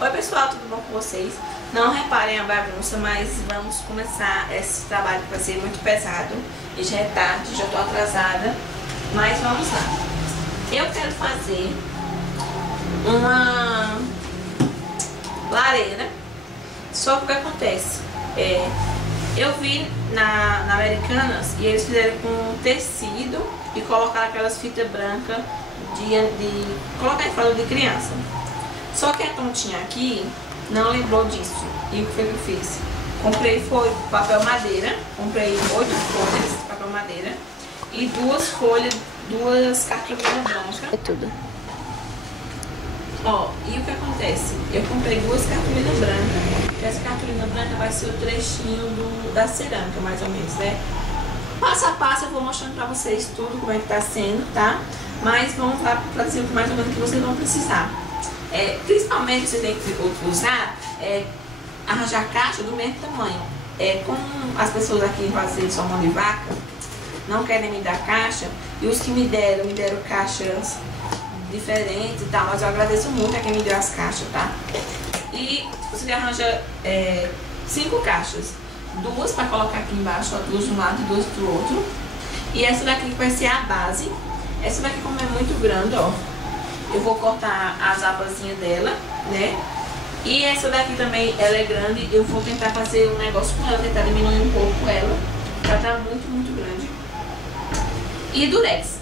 Oi pessoal, tudo bom com vocês? Não reparem a bagunça, mas vamos começar esse trabalho que vai ser muito pesado. E já é tarde, já estou atrasada, mas vamos lá. Eu quero fazer uma lareira, só que o que acontece? Eu vi na Americanas e eles fizeram com tecido e colocaram aquelas fitas brancas de colocar em fralda de criança. Só que a tontinha aqui não lembrou disso. E o que foi que eu fiz? Comprei papel madeira, comprei 8 folhas de papel madeira e duas cartolinas brancas. É tudo. Ó, e o que acontece? Eu comprei 2 cartolinas brancas. Essa cartolina branca vai ser o trechinho da cerâmica, mais ou menos, né? Passo a passo eu vou mostrando pra vocês tudo como é que tá sendo, tá? Mas vamos lá pra dizer mais ou menos o que vocês vão precisar. Principalmente você tem que usar arranjar caixa do mesmo tamanho. Como as pessoas aqui em Juazeiro são mão de vaca, não querem me dar caixa, e os que me deram caixas diferentes e tal, mas eu agradeço muito a quem me deu as caixas, tá? E você arranja 5 caixas, 2 para colocar aqui embaixo, ó, 2 de um lado e 2 do outro, e essa daqui que vai ser a base. Essa daqui, como é muito grande, ó, eu vou cortar as abazinhas dela, né? E essa daqui também, ela é grande, eu vou tentar fazer um negócio com ela, tentar diminuir um pouco ela, ela tá muito grande. E durex.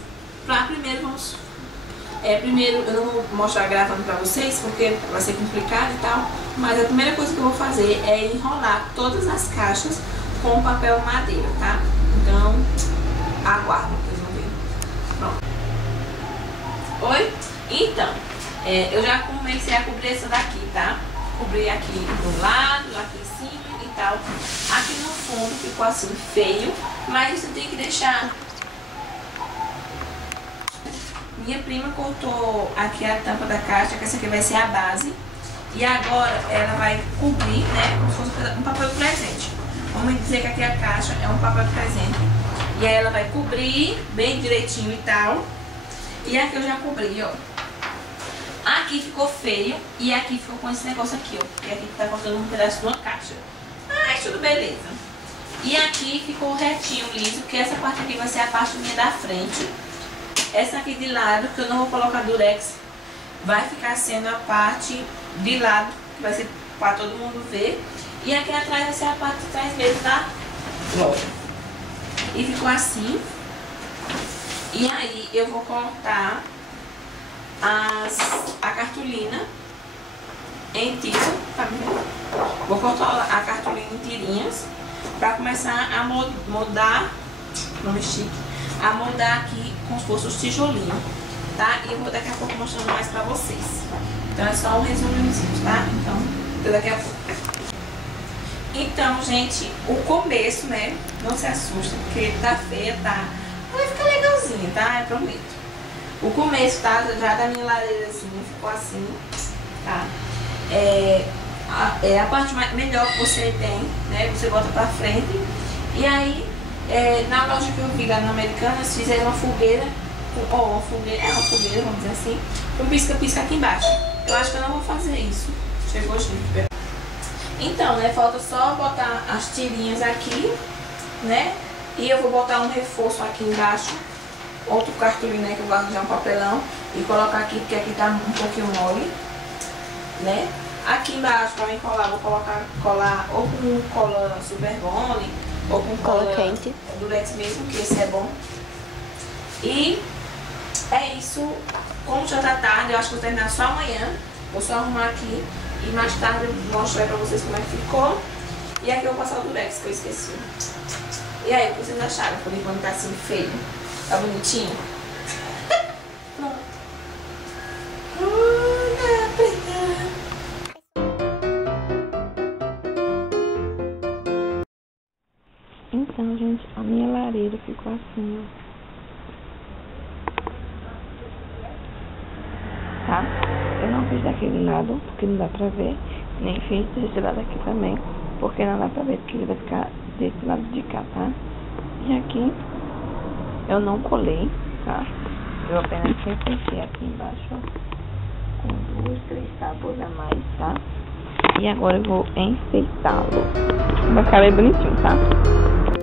Primeiro eu não vou mostrar gravando pra vocês, porque vai ser complicado e tal, mas a primeira coisa que eu vou fazer é enrolar todas as caixas com papel madeira, tá? Então, aguardem, vocês vão ver. Pronto. Oi? Então, eu já comecei a cobrir essa daqui, tá? Cobri aqui do lado, aqui em cima e tal. Aqui no fundo ficou assim feio, mas você tem que deixar. Minha prima cortou aqui a tampa da caixa, que essa aqui vai ser a base. E agora ela vai cobrir, né, como se fosse um papel presente. Vamos dizer que aqui a caixa é um papel presente. E aí ela vai cobrir bem direitinho e tal. E aqui eu já cobri, ó. Aqui ficou feio e aqui ficou com esse negócio aqui, ó. E aqui tá faltando um pedaço de uma caixa. Mas tudo beleza. E aqui ficou retinho, liso, que essa parte aqui vai ser a parte minha da frente. Essa aqui de lado, que eu não vou colocar durex, vai ficar sendo a parte de lado, que vai ser para todo mundo ver. E aqui atrás vai ser a parte de trás mesmo da loja. E ficou assim. E aí eu vou cortar a cartolina em tiro, tá vendo? Vou cortar a cartolina em tirinhas para começar a moldar, nome chique, a moldar aqui como se fosse os tijolinhos, tá? E eu vou daqui a pouco mostrando mais pra vocês. Então é só um resumozinho, tá? Então, daqui a pouco. Então, gente, o começo, né? Não se assusta, porque tá feia, tá? Vai ficar legalzinho, tá? Eu prometo. O começo, tá? Já da minha lareirazinha ficou assim, tá? A parte melhor que você tem, né? Você bota pra frente. E aí, na loja que eu vi lá na Americanas, fizeram uma fogueira, uma fogueira, vamos dizer assim, com pisca-pisca aqui embaixo. Eu acho que eu não vou fazer isso. Chegou, gente. Então, né? Falta só botar as tirinhas aqui, né? E eu vou botar um reforço aqui embaixo, outro cartolina que eu vou arranjar um papelão e colocar aqui, porque aqui tá um pouquinho mole, né? Aqui embaixo, pra mim colar, vou colar ou com cola Super Bond, ou com cola quente, durex mesmo, que esse é bom. E é isso. Como já tá tarde, eu acho que vou terminar só amanhã. Vou só arrumar aqui e mais tarde eu mostro aí pra vocês como é que ficou. E aqui eu vou passar o durex, que eu esqueci. E aí, o que vocês acharam? Por enquanto tá assim feio. Tá bonitinho? Pronto. Então, gente, a minha lareira ficou assim, ó. Tá? Eu não fiz daquele lado, porque não dá pra ver. Nem fiz desse lado aqui também, porque não dá pra ver, porque ele vai ficar desse lado de cá, tá? E aqui, eu não colei, tá? Eu apenas reforcei aqui embaixo, ó. com 2, 3 tábuas a mais, tá? E agora eu vou enfeitá-lo. Vai ficar bem bonitinho, tá?